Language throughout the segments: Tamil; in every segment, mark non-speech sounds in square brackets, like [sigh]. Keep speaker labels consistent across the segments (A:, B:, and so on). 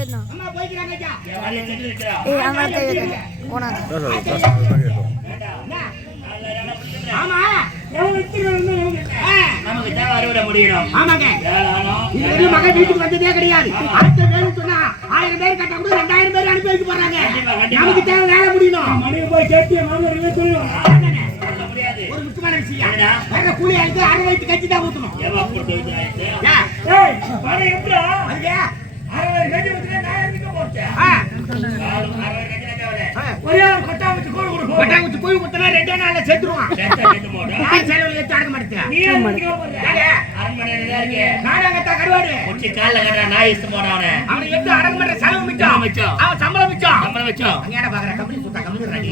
A: ஏறினா
B: வீட்டுக்கு வந்ததே கிடையாது அடுத்த சொன்னா ஆயிரம் பேர் கட்ட கூட ரெண்டாயிரம் பேர் அனுப்பி வைக்க போறாங்க நமக்கு தேவை வேலை முடியணும் ஒரு முக்கியமான விஷயம் கூலி ஆளுக்கு அரை வயிற்று கட்சி தான் ஊத்தணும்
C: ஒரே ஒரு கோழி கொடுக்கும்.
B: கொட்டாங்குச்சி ரெண்டே நாள்ல செத்துருவான். யார் செலவு எடுத்து அடக்க மாட்டேங்க
C: நீ
D: அரண்மனையில இருக்கு.
B: கருவாடு.
D: கால்ல நாய் போறான் அவனை.
B: எடுத்து அடக்க மாட்டேன் செலவு மிச்சம்.
D: செலவு மிச்சம்.
B: அவன் சம்பளம் மிச்சம்.
D: சம்பளம் வச்சோம்.
B: அங்க என்ன பாக்குற? கம்பெனி சுத்தா கம்பெனி ராணி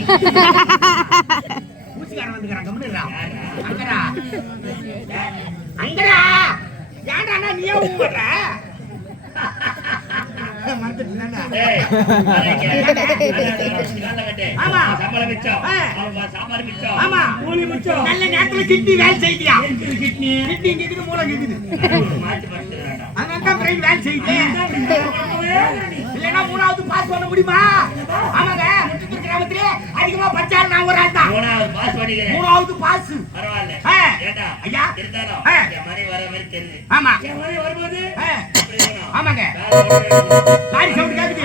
B: ஊசிக்காரன் வந்துக்கிறான் கம்பெனி அங்கடா. அங்கடா. ஏன்டா நீ ஏன் ஊன் நல்ல நேரத்துல கிட்னி வேலை செய்தியா?
C: கிட்னி
B: மூளை. அதனால தான் பிரெயின் வேலை செய்யுது. இல்லைன்னா மூணாவது பாஸ் பண்ண முடியுமா ஆமாங்க முட்டுத்தூர் கிராமத்திலே அதிகமா படிச்சாலும் நான் ஒரு ஆள் தான்
D: மூணாவது பாஸ் பண்ணிக்கிறேன்.
B: மூணாவது பாஸ்
D: பரவாயில்ல.
B: ஆ.
D: ஏண்டா,
B: ஐயா.
D: இருந்தாலும்
B: ஆ.
D: என் மனைவி வர மாதிரி தெரியுது.
B: ஆமா
C: என் மனைவி வரும்போது
B: ஆ,
D: அப்படி இருக்கணும்.
B: ஆமாங்க. லாரி சவுண்ட் கேக்குது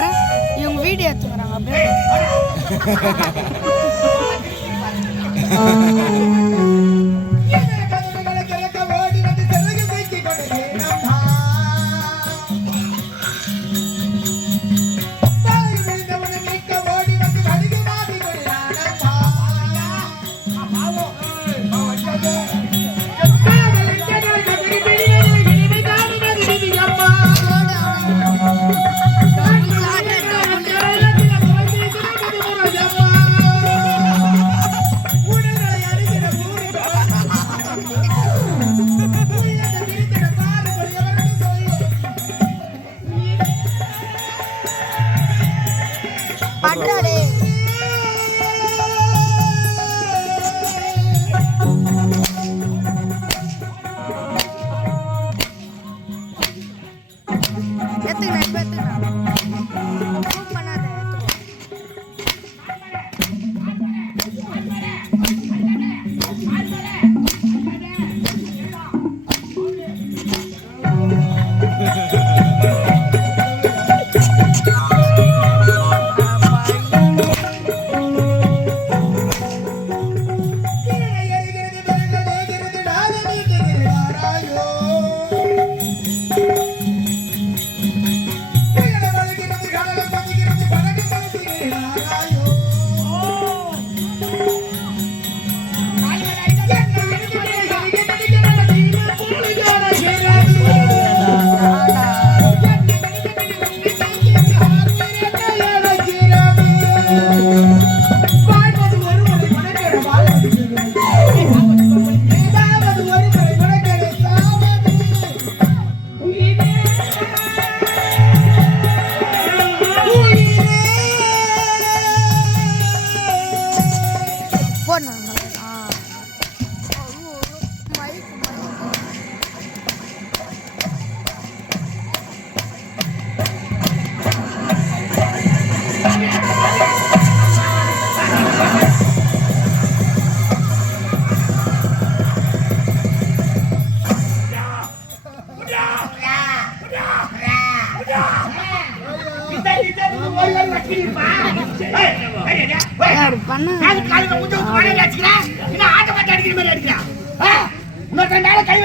A: டேய் இவங்க வீடியோ எடுத்துக்கிறாங்க அப்படியே.
B: Happy.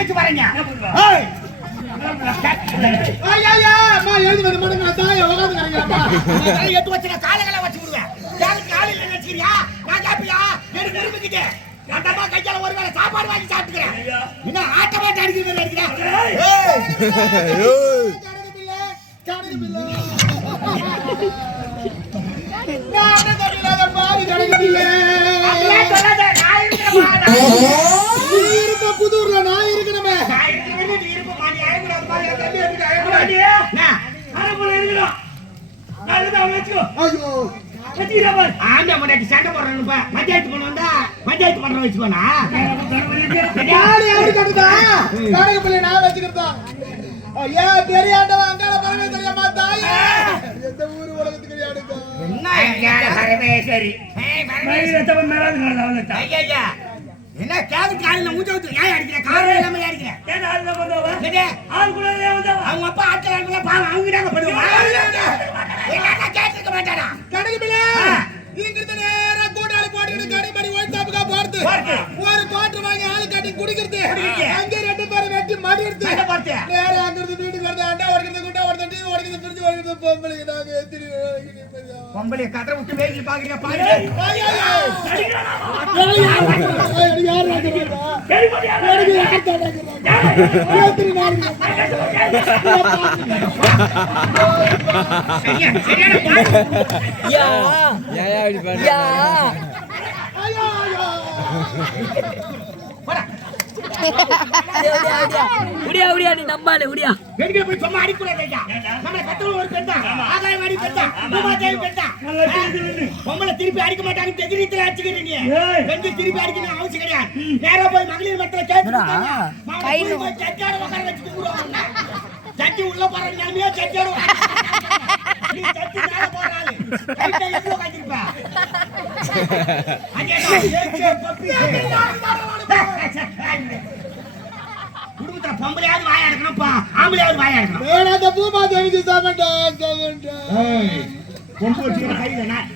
B: நான் தலையை எடுத்து வச்சு நான் காலை காலை வச்சு விடுவேன். யாருக்கு கால் இல்லைன்னு நினைச்சுக்கிறியா? நான் கேப்பியா? எனக்கு கையால ஒரு வேளை சாப்பாடு வாங்கி சாப்பிட்டுக்கிறேன். என்ன ஆட்ட மாட்ட அடிக்கிற மாதிரி அடிக்கிறா? ஏய்.
E: ஏய்.
B: அப்படிலாம் சொல்லாத. நான் இருக்கிறேன்ப்பா, நான்
F: புதூர்ல நான்
B: சண்டை போடுறேன்னுப்பா பஞ்சாயத்து பண்ண வந்தா பஞ்சாயத்து பண்ற வச்சுக்கோனா
F: நான் வச்சுக்கிறதா ஐயா. பெரிய ஆண்டவன் அங்கால பரவே தெரியாமா தாயே எந்த ஊரு உலகத்துக்கு யாருக்கா
B: என்ன பரமேஸ்வரி
C: மேலாது.
B: என்ன கேது காலில் மூச்ச ஊத்து ஏன் அடிக்கிற காரணம் இல்லாம ஏன் அடிக்கிற
C: ஏன் ஆளுல வந்தவ?
B: என்னது?
C: ஆள் கூட ஏன் வந்தவ?
B: அவங்க அப்பா ஆட்கள் அனுப்பல பாவம் அவங்க கிட்ட பண்ணுவாங்க என்ன கேட்டிருக்க மாட்டானா
F: கணக்கு பிள்ளை
B: ஆ.
F: இங்க இருந்து நேரா கூட்டாளி போட்டுக்கிட்டு கடி பண்ணி ஒயிட் டாப்புக்கா போறது. ஒரு கோட்டர் வாங்கி ஆளு கட்டி குடிக்கிறது. அங்க ரெண்டு பேரும் வெட்டி மடி எடுத்து. நேரா அங்க இருந்து வீட்டுக்கு வருது அண்டா உடைக்கிறது உடைக்கிறது பிரிச்சு உடைக்கிறது பொம்பளை நாங்க எத்திரி
B: பொம்பளை கதை விட்டு வேகி பாக்குறீங்க பாருங்க
G: உடியா உடியா நீ நம்பாலே உடியா
B: வெடிக்கிற போய் சும்மா அடிக்கூடாது ஐயா. நம்மள கத்தூர் ஒரு பெண் தான். ஆகாயவாணி பெண் தான். பூமாதேவி பெண் தான்.
C: நல்லா தெரியுது நின்னு.
B: பொம்பளை திருப்பி அடிக்க மாட்டாங்க தெஜிரியத்துல அடிச்சுக்கிட்டு நீ. பெண்கள் திருப்பி அடிக்கணும் அவசியம் கிடையாது நேரா போய் மகளிர் மட்டத்துல கேட்டு உட்கார வச்சுட்டு சட்டி உள்ள போற நிலைமையா சட்டியோட குடும்பத்துல பொம்பளையாவது வாயா இருக்கணும்ப்பா ஆம்பளையாவது வாயா இருக்கணும்
F: வேணாத பூமாதேவிக்கு சமண்டா சமண்டா
B: பொம்பு வச்சுக்கிற கையில நான்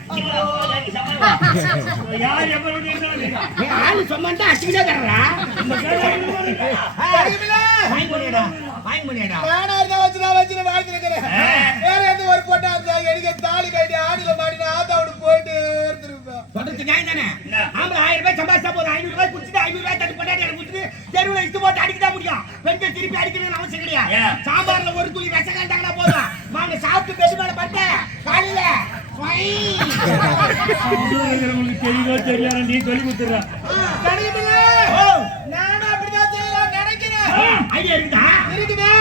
C: யார் எப்ப வந்து இருந்தாலும்
B: என் ஆளு சொன்னா அச்சுக்கிட்டே தர்றா
C: இந்த கேள்வி வருது.
B: வாங்கி பண்ணிடா
F: நானா இருந்தா வச்சு நான் வச்சு நான் வாழ்ந்துருக்கிறேன் வேற எந்த ஒரு பொண்ணா இருந்தா எனக்கு தாலி கட்டி ஆடில மாடினா ஆத்தாவோட போயிட்டு இருந்திருப்பேன்.
B: சொல்றது நியாயம் தானே? ஆம்பளை ஆயிரம் ரூபாய் சம்பாதிச்சா போதும். ஐநூறு ரூபாய் குடிச்சிட்டு ஐநூறு ரூபாய் தட்டு பண்ணாடி எனக்கு குடிச்சிட்டு தெருவில் போட்டு அடிக்கதான் முடியும். பெண்கள் திருப்பி அடிக்கணும்னு அவசியம் கிடையாது? சாம்பார்ல ஒரு துளி விஷம் கண்டாங்கன்னா போதும். வாங்க சாப்பிட்டு பெட்டு மேல பட்ட. காலையில
C: தெரியாதோ நீ சொல்லி கொடுத்துடுற.
B: ஐடியா இருக்குதா.
F: இருக்குதே.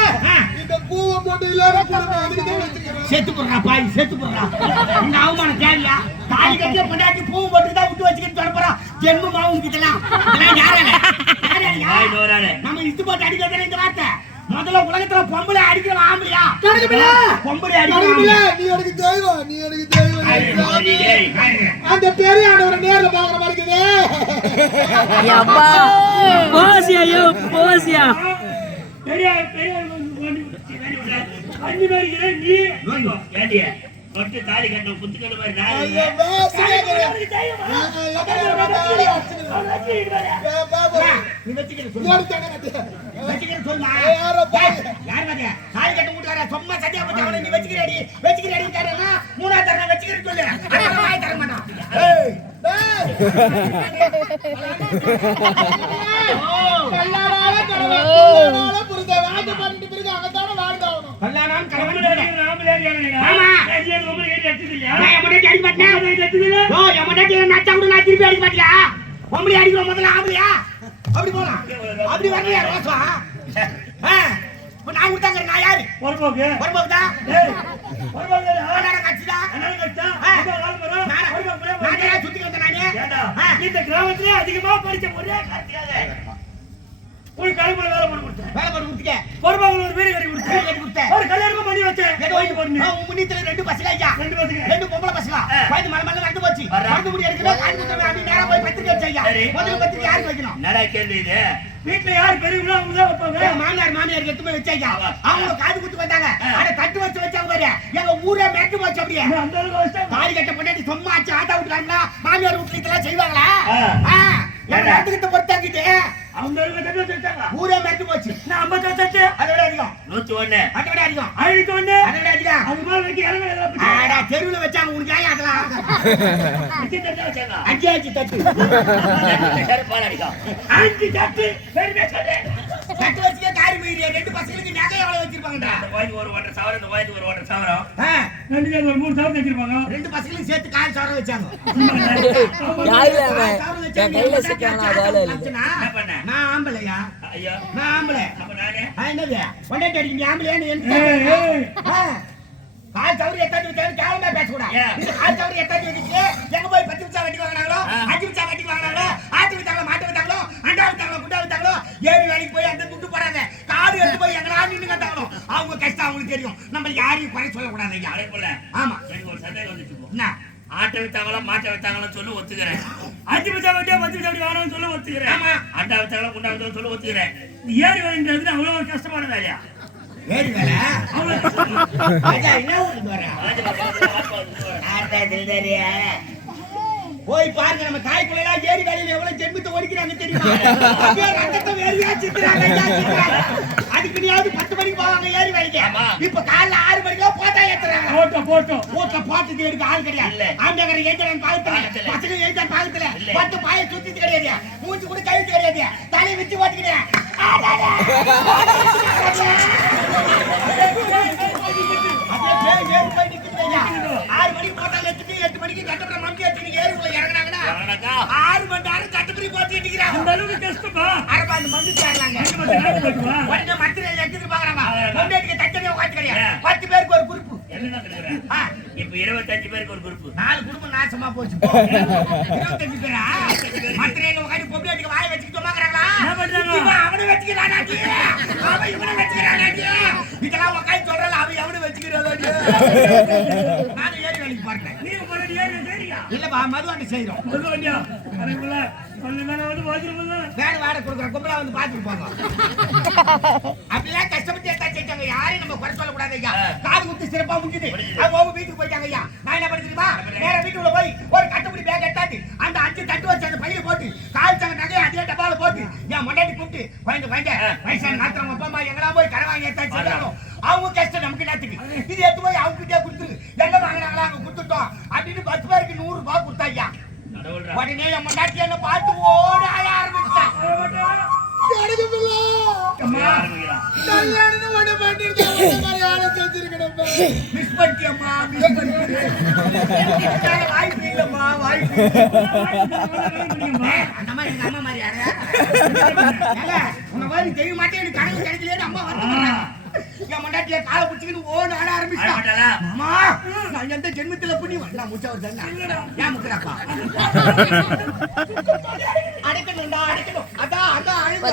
F: இந்த பூவை போட்டு இல்லாத
B: செத்து போடுறா பாய் செத்து போடுறா. இந்த அவமானம் தேவையா? தாலி கட்டிய பொண்டாட்டி பூ போட்டு தான் விட்டு வச்சுக்கிட்டு சொல்ல போறோம் ஜென்மமாவும் கிட்டலாம். யாரால. நம்ம இஷ்டு போட்டு அடிக்கிறது இந்த வார்த்தை? முதல்ல உலகத்துல பொம்பளை அடிக்கிற ஆம்பளையா? பொம்பளை அடிக்கிற
F: நீ எனக்கு தெய்வம். நீ எனக்கு தெய்வம்.
C: ஐயோ,
F: அந்த பெரிய ஆண்டவரை நேர்ல பாக்குற மாதிரி இருக்குதே.
G: அப்பா. போசியா ஐயோ போசியா.
C: பெரிய பெரிய வண்டி வண்டி நீ ஏண்டி, பட்டு தாலி கட்ட புத்துக்கடை மாதிரி நான்
B: சத்தியா போட்டு
F: கடவுள், பிறகு அங்கத்தானே வாழ்ந்தாகணும்.
B: கல்லானான்
C: ஆம்பளை அடிக்கிறானுங்க.
B: ஆமா.
C: இல்லையா?
B: நான் என் முன்னாடி அடிக்க மாட்டேன்? ஓ நான் திருப்பி அடிக்க மாட்டியா? பொம்பளை அடிக்கிறோம் முதல்ல ஆம்பளையா அப்படி போலாம். அப்படி வரலையா ரோசா? நான் கொடுத்தாங்க நான் யாரு?
C: பொறுப்போக்கு. ஏய், பொறுப்போக்கு
B: கட்சிதா? சுத்தி வந்த நானே?
C: இந்த கிராமத்திலே அதிகமா படிச்ச ஒரே கார்த்திகாக போய் கலைப்புல வேலை பண்ணி கொடுத்தேன்.
B: வேலை போட்டு கொடுத்துக்க
C: பொறுப்பாக ஒரு வீடு கட்டி
B: வீடு
C: கொடுத்தேன்
B: கட்டி கொடுத்தேன்.
C: ஒரு கல்யாணமும் பண்ணி வச்சேன்.
B: முன்னித்துல ரெண்டு பசங்க ஐயா.
C: ரெண்டு பசங்க.
B: ரெண்டு பொம்பளை பசங்க. குழந்தை மலை மலை நடந்து போச்சு. முடி எடுக்கணும் அப்படி நேரா போய் பத்திரிக்கை வச்சு ஐயா.
D: சரி.
B: முதல்ல பத்திரிக்கை யாருக்கு வைக்கணும்?
D: என்னடா கேள்வி இது?
C: வீட்டுல யார் பெரியவங்களோ அவங்க தான் வைப்பாங்க.
B: எங்க மாமியார் மாமியார் எடுத்து போய் வச்சாங்க. அவங்க காது குத்து வந்தாங்க. அட தட்டு வச்சு வச்சாங்க பாரு. எங்க ஊரே மேட்டு போச்சு அப்படியே.
C: அந்த அளவுக்கு வச்சிட்டா
B: தாலி கட்ட பொண்டாட்டி சும்மா ஆச்சு ஆட்டா விட்டுறாங்களா மாமியார் வீட்டுல இதெல்லாம் செய்வாங்களா? எங்க
D: ஏண்டா?
B: நாட்டுக்கிட்ட பொறுத்தாக்கிட்டு.
C: வச்சு வச்சாங்க
B: ஊரே மேட்டு போச்சு.
C: நான் ஐம்பத்தி தட்டு
B: அதை விட அதிகம்.
D: நூத்தி ஒண்ணு.
B: அதை விட அதிகம்.
C: அழுத்து ஒண்ணு.
B: அதை விட அதிகம்.
C: அது மாதிரி வைக்க இறங்க
B: தெருவுல வச்சாங்க உனக்கு ஏன் அதெல்லாம்
D: அஞ்சு
B: அஞ்சு தட்டு
C: அஞ்சு தட்டு பெருமையா சொல்றேன்.
B: தட்டு வச்சுக்க ரெண்டு பசங்களுக்கு நகை எவ்வளவு வச்சிருப்பாங்கடா.
D: இந்த கோயிலுக்கு ஒரு ஒன்றரை சவரம் இந்த கோயிலுக்கு ஒரு ஒன்றரை சவரம்.
C: ரெண்டு பேர் ஒரு மூணு சாப்பிட்டு வச்சிருப்பாங்க
B: ரெண்டு பசங்களுக்கு சேர்த்து கால் சவரம் வச்சாங்க. சவரம்.
G: கையில
D: என்ன பண்ண?
B: நான் ஆம்பளையா?
D: ஐயோ.
B: நான் ஆம்பளை.
D: அப்ப நானு?
B: என்னது? பொண்டாட்டி அடிக்க நீ ஆம்பளையான்னு. ஆ, கால் சவரம் எத்தாச்சு வச்சாலும் கேவலமா பேசக்கூடாது. கால் சவரம் எத்தாச்சு வச்சுட்டு எங்க போய் பத்து நிமிஷம் வட்டி வாங்கினாங்களோ. அஞ்சு நிமிஷம் வட்டி வாங்கினாங்களோ ஆட்டு வித்தாங்களோ மாட்டு வித்தாங்களோ அண்டா வித்தாங்களோ குண்டா வித்தாங்களோ ஏழு வேலைக்கு போய் அந்த துட்டு போறாங்க காடு எடுத்து போய் எங்கடா நின்னு கத்தாங்களோ அவங்க கஷ்டம் அவங்களுக்கு தெரியும். நம்ம யாரையும் குறை சொல்லக்கூடாது ஐயா
D: அதே போல
B: ஆமா.
D: ஒரு சந்தேகம் வந்துச்சு.
B: என்ன?
D: ஆட்டை வித்தாங்களா மாட்டை வித்தாங்களா சொல்லி ஒத்துக்கிறேன்.
C: அஞ்சு பச்சா வட்டியா பத்து வட்டி வாங்கணும்னு சொல்ல ஒத்துக்கிறேன்.
B: ஆமா.
D: அண்டா வித்தாங்களா குண்டா வித்தாங்களா சொல்லி ஒத்துக்கிறேன்.
C: ஏறி அவ்வளவு ஒரு கஷ்டமான வேலையா?
B: ஏறி வேலை? ஐயா என்ன ஊருக்கு வர போய் பாருங்க நம்ம தாய்க்குள்ள எல்லாம் ஏறி வேலையில எவ்வளவு ஜென்மத்தை ஒடிக்கிறாங்க தெரியுமா அப்படியே ரத்தத்தை வேறையா சித்துறாங்க. அதுக்குனியாவது பத்து மணிக்கு போவாங்க ஏறி வேலைக்கு. இப்ப காலைல ஆறு மணிக்கெல்லாம் போட்டா ஏத்துறாங்க
C: போட்டோம் போட்டோம்
B: வீட்டுல போட்டுட்டு எடுக்க ஆள். கிடையாது ஆண்டகரை பாகத்துல
D: பாகத்துல.
B: பசங்க பாகத்துல
D: இல்ல.
B: பத்து பாய சுத்திட்டு கிடையாது மூச்சு கூட கழுத்து கிடையாது தலையை வச்சு ஓட்டிக்கிட்டேன் [laughs] ஆறு மணிக்கு போட்டாங்க எட்டு எட்டு மணிக்கு கட்டப்பட மம்பி எடுத்து ஏறி உள்ள இறங்குனாங்கன்னா? ஆறு மணி நேரம் கட்டுப்படி போட்டு நிக்கிறாங்க
C: அந்த அளவுக்கு கஷ்டமா?
B: அரபா அந்த
C: நாட்டு போட்டுவா
B: உடனே மத்திரை எடுத்துட்டு பாக்குறாங்க பொண்டாட்டிக்கு உட்காந்து கிடையாது. பத்து பேருக்கு ஒரு குரூப்
D: என்ன கேக்குறேன்
B: ஆ.
D: இப்ப இருபத்தஞ்சு பேருக்கு ஒரு குரூப்
B: நாலு குடும்பம் நாசமா போச்சு. [laughs] இருபத்தஞ்சு பேரா? மத்திரையில உட்காந்து பொம்பளைக்கு வாயை வச்சுக்கிட்டு சும்மாக்குறாங்களா
C: என்ன பண்றாங்க?
B: இவன் அவனை வச்சுக்கிறானாடி அவன் இவனை வச்சுக்கிறானாடி இதெல்லாம் உட்காந்து சொல்றல அவன் எவனை வச்சுக்கிறானாடி நானும் ஏறி வேலைக்கு பார்த்தேன்
C: நீங்க பண்ணி ஏறி
B: இல்லப்பா மதுவாண்டி செய்யறோம்
C: அது வண்டியா வந்து
B: வேலை வாடகை கொடுக்குற கும்பலா வந்து பாத்துட்டு போங்க. அப்படிலாம் கஷ்டப்பட்டு எடுத்தா செஞ்சாங்க. யாரையும் நம்ம குறை சொல்லக்கூடாது ஐயா. காது குத்து சிறப்பா முடிஞ்சுது. அவங்க அவங்க வீட்டுக்கு போயிட்டாங்க ஐயா. நான் என்ன பண்ண தெரியுமா? நேரா வீட்டுக்குள்ள போய் ஒரு கட்டுப்படி பேக் எடுத்தாச்சு. அந்த அஞ்சு தட்டு வச்சு அந்த பையில போட்டு கால் சங்க நகையை அதே டப்பால போட்டு என் மொண்டாட்டி கூப்பிட்டு வாங்க வாங்க வயசான நாத்திரம் அப்பா அம்மா எங்கடா போய் கடை வாங்கி எடுத்தாச்சு. அவங்க கஷ்டம் நமக்கு என்னத்துக்கு? இது எடுத்து போய் அவங்க கிட்டே கொடுத்துரு. எங்க வாங்கினாங்களா அங்க கொடுத்துட்டோம். அப்படின்னு பத்து பேருக்கு நூறு ரூபாய் கொடுத்தா ஐயா.
D: கடவுள்ரா.
B: உடனே என்ன பார்த்து ஓட ஆரம்பிச்சான் [laughs] வாய்ப்பு இல்லம்மா, வாய்ப்பு அந்த மாதிரி எங்க அம்மா மாதிரி யாரு? உன்னை மாதிரி எனக்கு கனவு வருத்தப்படுறாங்க. என் பொண்டாட்டிய காலை பிடிச்சிக்கிட்டு ஓட ஆட? அம்மா, நான் எந்த ஜென்மத்துல பண்ண? நான் முச்சா வருஷம் ஏன் முக்குறாப்பா? அடைக்கணும்டா, அடைக்கணும். அதான், அதான், அழுது,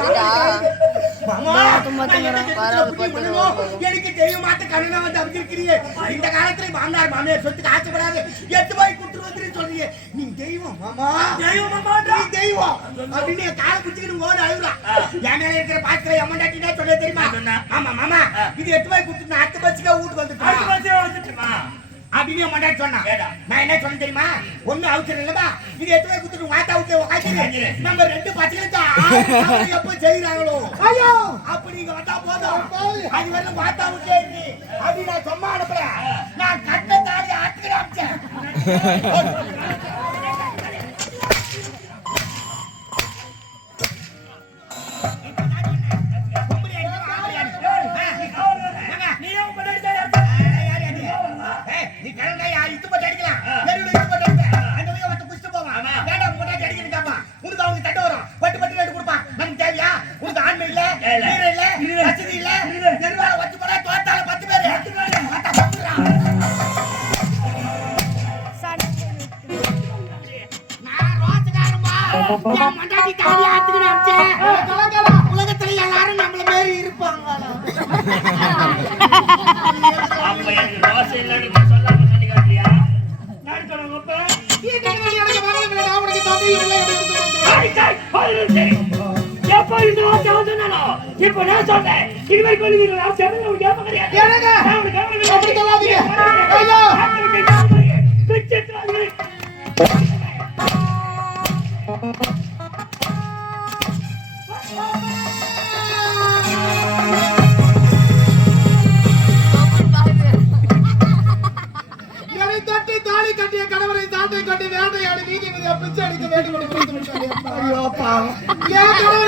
B: எனக்கு தெய்வமாட்ட கருணை வந்து அமைச்சிருக்கிறீங்க இந்த காலத்துல மாமனார் மாமியார் சொத்துக்கு ஆசைப்படாது எட்டு போய் குடுத்துட்டு வந்துரு சொல்றீங்க. நீ தெய்வம் மாமா. தெய்வம் மாமா நீ தெய்வம். அப்படின்னு காலை குச்சிக்கிட்டு ஓட அழுகுறா. என் மேல இருக்கிற பாத்திரம் எம்மண்டாட்டினே சொல்ல தெரியுமா? ஆமா மாமா. இது எட்டு போய் குடுத்துட்டு அடுத்த பஸ்ஸுக்கு வீட்டுக்கு
D: வந்துட்டுமா?
B: அப்படின்னு என் மண்டாட்டி சொன்னான்? நான் என்ன சொன்னேன் தெரியுமா? ஒண்ணு அவசரம் இல்லமா இது எட்டு போய் குடுத்துட்டு வாட்டா
D: உக்காந்துரு.
B: நம்ம ரெண்டு பசங்களுக்கு எப்ப செய்யறாங்களோ ஐயோ! அப்படி இங்க வந்தா போதும். அது வரலும் வாட்டா விட்டே. அப்படி நான் சும்மா அனுப்புறேன். நான் கட்ட தாலி ஆட்டுக்கிற அமிச்சேன் [laughs] மண்டாட்டி தாலி ஆத்துக்கிட்டு அமிச்சேன். உலகத்துல எல்லாரும் நம்மள மாதிரி இருப்பாங்க
D: அப்ப எனக்கு ரோசை இல்லைன்னு சொல்லாம சொல்லி
C: நான் சொன்னேன் அப்ப
F: வீட்டுக்கு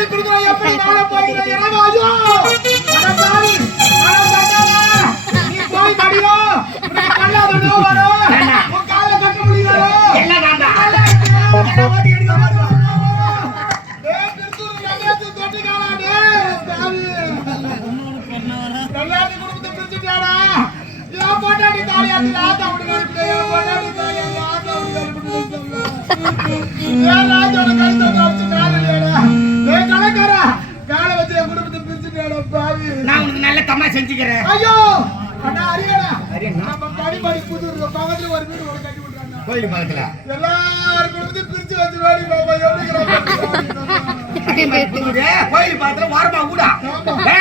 F: என் எப்படி வாழ போகிறேன்? எனக்கு ஐயோ! அட நீ போய் மடியோ! உனக்கு கல்லாத நோய் உன் காலை கட்ட முடியாதோ?
B: என்ன வேண்டா
F: நல்லா இருக்கியா? என்னை எடுக்க மாட்டியா? டேய், திருச்சூர் ரங்கராஜு தொட்டிக்காரா, டேய், சாமி. ரங்கராஜு குடும்பத்தை
B: கோயில் பக்கத்துல
F: எல்லாரும் குடும்பத்தையும் பிரிச்சு வச்சு வாடி பாப்பா எப்படி
B: இது கோயில் பக்கத்துல வாரமா ஊடா ஏ,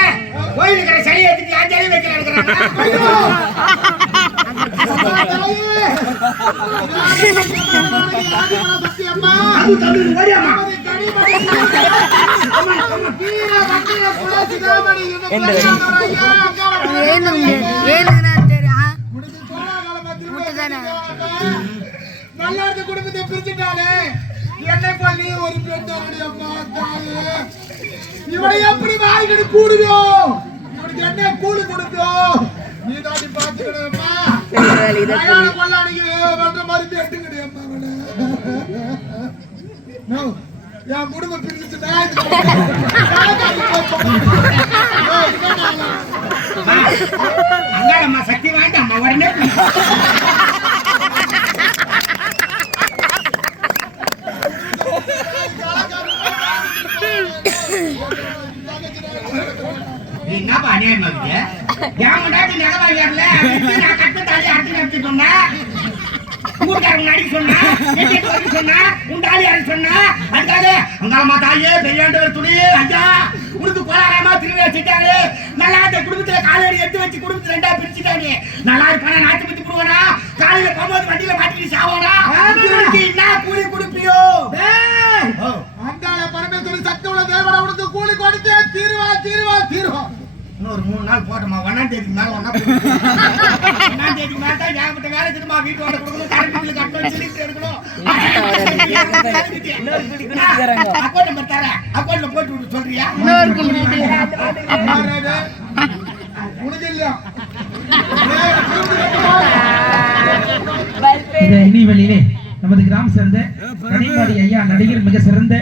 B: கோயில் இருக்கிற சளி எடுத்துட்டு ஏன் சளி வைக்கல
A: ஏழுங்க ஏழுங்கண்ணா தெரியும் முட்டுதானே?
F: நல்லா இருந்த குடும்பத்தை பிரிச்சுட்டானே என்னை போய் நீ ஒரு பெண் அம்மா தாயே. இவனை எப்படி வாரிக்கடி கூடுவியோ இவனுக்கு என்ன கூலி கொடுப்பியோ நீ தாண்டி பாத்துக்கணும்மா
A: சரி, வேலைக்கு தான்
F: கல்யாண கொள்ளாடிக்கு வந்த மாதிரி எட்டுங்கடி அம்மா என் குடும்பம் நான்.
B: அங்காளம்மா சக்தி வாய்ந்தாம்மா உடனே நீ என்னப்பா அநியாயமா இருக்கு என் முன்னாடி நான் கட்ட தாலி அறுத்து நடத்தி சொன்னேன் ஊர்க்காரங்க நடிக்க சொன்னா? வரைக்கும் சொன்னா? உண்டாளி யாரு சொன்னா? அதுக்காக அங்காளம்மா தாயே பெரியாண்டவர் துணி ஐயா உனக்கு கோலாரமா திருவிழா வச்சுட்டாரு நல்லா இந்த குடும்பத்துல காலடி எடுத்து வச்சு குடும்பத்துல ரெண்டா பிரிச்சுட்டாரு நல்லா இருப்பானா நாட்டு பத்தி கொடுவானா? காலையில போகும்போது வண்டியில மாட்டிக்கிட்டு சாவானா? என்ன கூலி கொடுப்பியோ.
F: அங்காள பரமேஸ்வரி சக்தி உள்ள தேவன் அவனுக்கு கூலி கொடுத்தே தீருவா தீருவா தீருவா
B: இன்னொரு மூணு நாள் போட்டோமா ஒன்னாம் தேதிக்கு மேல ஒன்னா ஒன்னாம் தேதிக்கு மேல தான் ஏகப்பட்ட வேலை திரும்ப வீட்டு வாடகை கொடுக்கணும் கரண்ட் பில்லு கட்டணும் சிலிண்டர் எடுக்கணும். அக்கௌண்ட் நம்பர் தரேன். அக்கௌண்ட்ல போட்டு விட்டு சொல்றியா?
F: கட்டுவா.
H: இந்த இனிவெளியிலே நமது கிராம சேர்ந்த ஐயா நடிகர் மிக சிறந்த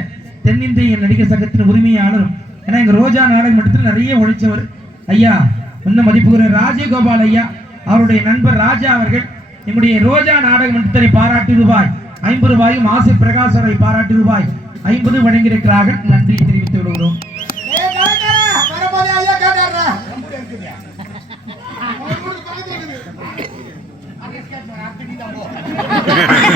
H: தென்னிந்திய நடிகர் சங்கத்தின் உரிமையாளரும் ஏன்னா எங்க ரோஜா நாடக மன்றத்தில் நிறைய உழைச்சவர் ஐயா இன்னும் மதிப்புகிற ராஜகோபால் ஐயா அவருடைய நண்பர் ராஜா அவர்கள் நம்முடைய ரோஜா நாடக மன்றத்தை பாராட்டி ரூபாய் ஐம்பது ரூபாயும் ஆசை பிரகாசரை பாராட்டி ரூபாய் ஐம்பது வழங்கியிருக்கிறார்கள். நன்றி தெரிவித்து விடுகிறோம்
F: ஏய், [laughs]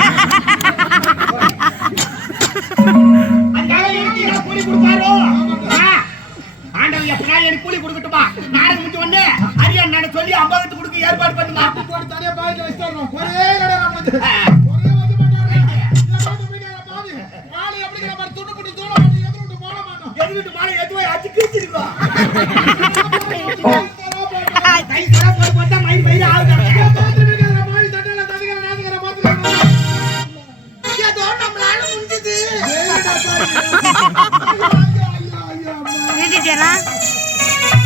B: நாடகம் முடிச்சு உடனே அரியா நான் சொல்லி ஐம்பது கொடுக்க ஏற்பாடு பண்ணுமா
F: தனியா பாய்க்கு வச்சுட்டாரு. ஒரே கடை நம்மளுது.
B: ஆ. அச்சு கிழிச்சிருக்கோம்